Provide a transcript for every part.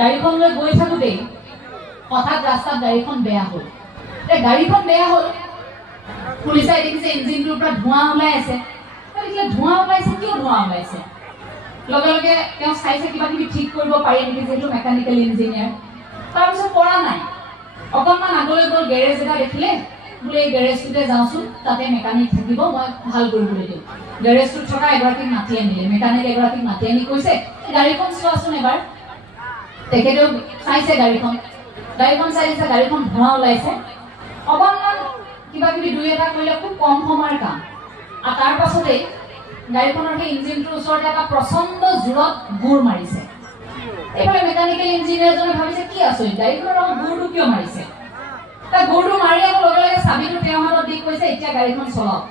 গাড়ীখন লৈ গৈ থাকোঁতে হঠাৎ ৰাস্তাত গাড়ীখন বেয়া হ'ল। গাড়ীখন বেয়া হ'ল, পুলিচে দেখিছে ইঞ্জিনটোৰ পৰা ধোঁৱা ওলাই আছে। ধোঁৱা ওলাইছে, কিয় ধোঁৱা ওলাইছে? লগে লগে তেওঁ চাইছে কিবা কিবি ঠিক কৰিব পাৰি নেকি, যিহেতু মেকানিকেল ইঞ্জিনিয়াৰ। তাৰপিছত পৰা নাই, অকণমান আগলৈ গ'ল, গেৰেজ এটা দেখিলে, বোলে এই গেৰেজটোতে যাওঁচোন, তাতে মেকানিক থাকিব, মই ভাল কৰিবলৈ দিওঁ। গেৰেজটোত থকা এগৰাকীক মাতি আনিলে, মেকানিক এগৰাকীক মাতি আনি কৈছে গাড়ীখন চোৱাচোন এবাৰ। তেখেতেও চাইছে গাড়ীখন চাইছে, গাড়ীখন ধোঁৱা ওলাইছে। অকণমান কিবা কিবি দুই এটা কৰিলে, খুব কম সময়ৰ কাম। আৰু তাৰ পাছতেই গাড়ীখনৰ সেই ইঞ্জিনটোৰ ওচৰতে এটা প্ৰচণ্ড জোৰত গুৰ মাৰিছে। এইফালে মেকানিকেল ইঞ্জিনিয়াৰজনে ভাবিছে কি আচৰিত, গাড়ীখনৰ গুৰটো কিয় মাৰিছে? গুৰটো মাৰি আকৌ লগে লগে চাবিটো তেওঁৰ হাতত দি কৈছে এতিয়া গাড়ীখন চলাওক।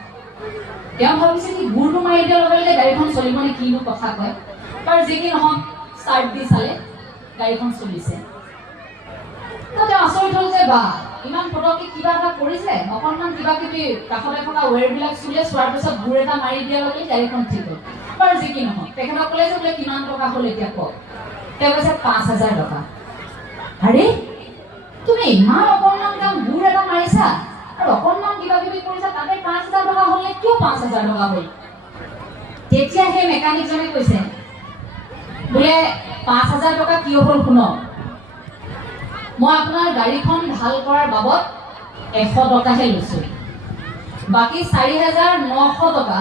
তেওঁ ভাবিছে কি গুৰটো মাৰি দিয়াৰ লগে লগে গাড়ীখন চলিব নে, কিনো কথা কয়। তাৰ যি কি নহওক ষ্টাৰ্ট দি চালে, গাড়ীখন চলিছে। তেওঁ আচৰিত হ'ল যে বা ইমান পটককে কিবা এটা কৰিছে, অকণমান কিবা কিবি কাষতে থকা ৱেৰবিলাক চুলে, চোৱাৰ পিছত গুৰ এটা মাৰি দিয়াৰ লগে গাড়ীখন ঠিক হ'ল। বাৰু যি কি নহওক, তেখেতক ক'লে যে বোলে কিমান টকা হ'ল এতিয়া কওক। তেওঁ কৈছে ৫,০০০ টকা। আৰে তুমি ইমান অকণমান কাম গুৰ এটা মাৰিছা আৰু অকণমান কিবা কিবি কৰিছা, তাতে ৫,০০০ টকা হ'লে কিয় ৫,০০০ টকা হ'ল? তেতিয়া সেই মেকানিকজনে কৈছে বোলে ৫,০০০ টকা কিয় হ'ল শুনক, মই আপোনাৰ গাড়ীখন ভাল কৰাৰ বাবদ ১০০ টকাহে লৈছোঁ, বাকী ৪,৯০০ টকা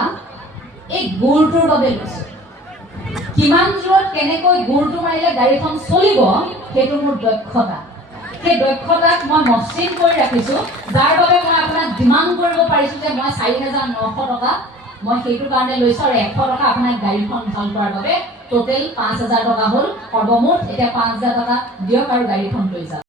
এই গুৰটোৰ বাবে লৈছোঁ। কিমান জোৰত কেনেকৈ গুৰটো মাৰিলে গাড়ীখন চলিব সেইটো মোৰ দক্ষতা। সেই দক্ষতাক মই মসৃণ কৰি ৰাখিছোঁ, যাৰ বাবে মই আপোনাক ডিমাণ্ড কৰিব পাৰিছোঁ যে মই ৪,৯০০ টকা মই সেইটো কাৰণে লৈছোঁ, আৰু ১০০ টকা আপোনাক গাড়ীখন ভাল কৰাৰ বাবে টোটেল ৫,০০০ টকা হ'ল সৰ্বমুঠ। এতিয়া ৫,০০০ টকা দিয়ক আৰু গাড়ীখন লৈ যাওক।